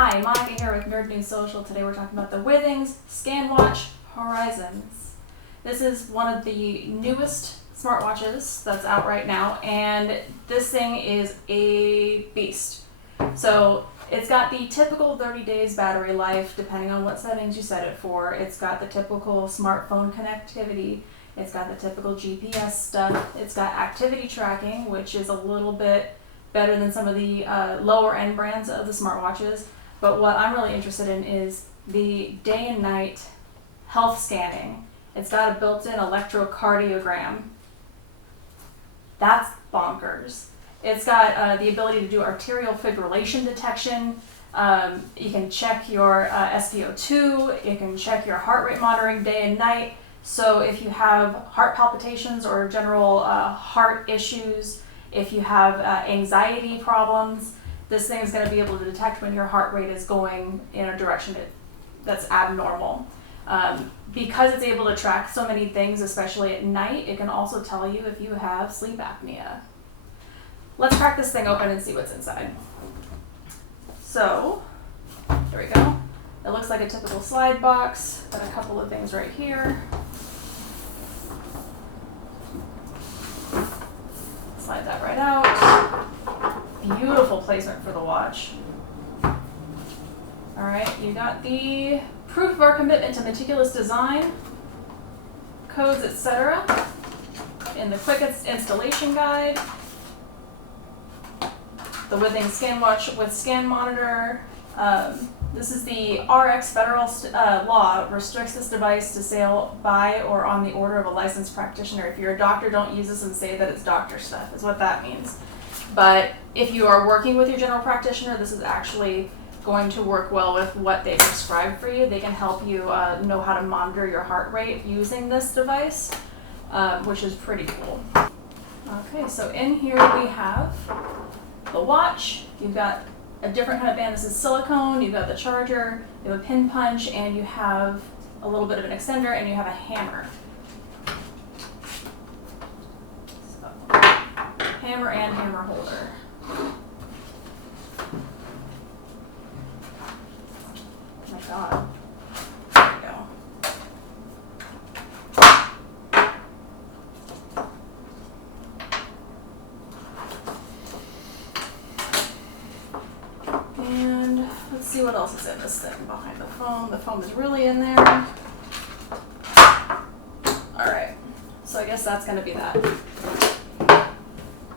Hi, Monica here with Nerd News Social. Today we're talking about the Withings ScanWatch Horizons. This is one of the newest smartwatches that's out right now, and this thing is a beast. So it's got the typical 30 days battery life, depending on what settings you set it for. It's got the typical smartphone connectivity. It's got the typical GPS stuff. It's got activity tracking, which is a little bit better than some of the lower end brands of the smartwatches. But what I'm really interested in is the day and night health scanning. It's got a built-in electrocardiogram. That's bonkers. It's got the ability to do arterial fibrillation detection. You can check your SpO2. You can check your heart rate monitoring day and night. So if you have heart palpitations or general heart issues, if you have anxiety problems, this thing is going to be able to detect when your heart rate is going in a direction that's abnormal. Because it's able to track so many things, especially at night, it can also tell you if you have sleep apnea. Let's crack this thing open and see what's inside. So, there we go. It looks like a typical slide box. Got a couple of things right here. Slide that right out. Beautiful placement for the watch. Alright, you got the proof of our commitment to meticulous design, codes, etc. in the quick installation guide. The Withings ScanWatch with scan monitor. This is the RX federal law restricts this device to sale by or on the order of a licensed practitioner. If you're a doctor, don't use this and say that it's doctor stuff, is what that means. But if you are working with your general practitioner, this is actually going to work well with what they prescribe for you. They can help you know how to monitor your heart rate using this device, which is pretty cool. Okay, so in here we have the watch. You've got a different kind of band. This is silicone. You've got the charger, you have a pin punch, and you have a little bit of an extender, and you have a hammer. So, hammer and hammer holder. Oh my god. There we go. And let's see what else is in this thing behind the foam. The foam is really in there. Alright, so I guess that's going to be that.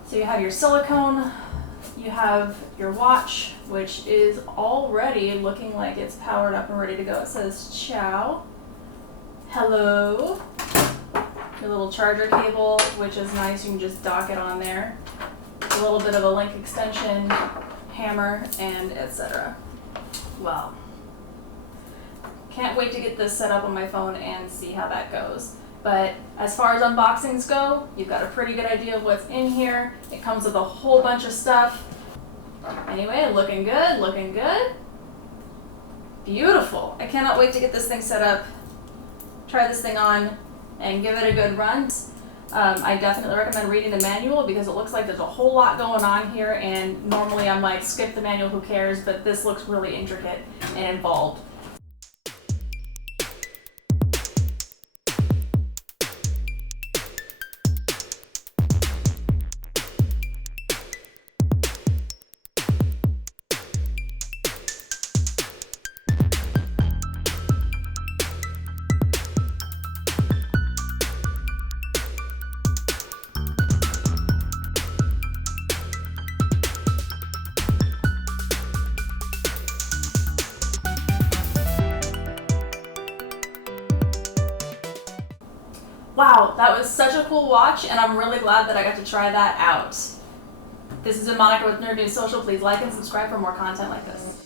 So you have your silicone, you have your watch, which is already looking like it's powered up and ready to go. It says ciao, hello, your little charger cable, which is nice, you can just dock it on there. A little bit of a link extension, hammer, and etc. Well, can't wait to get this set up on my phone and see how that goes. But as far as unboxings go, you've got a pretty good idea of what's in here. It comes with a whole bunch of stuff. Anyway, looking good, looking good. Beautiful. I cannot wait to get this thing set up, try this thing on, and give it a good run. I definitely recommend reading the manual because it looks like there's a whole lot going on here, and normally I'm like, skip the manual, who cares, but this looks really intricate and involved. Wow, that was such a cool watch, and I'm really glad that I got to try that out. This has been Monica with Nerd News Social. Please like and subscribe for more content like this.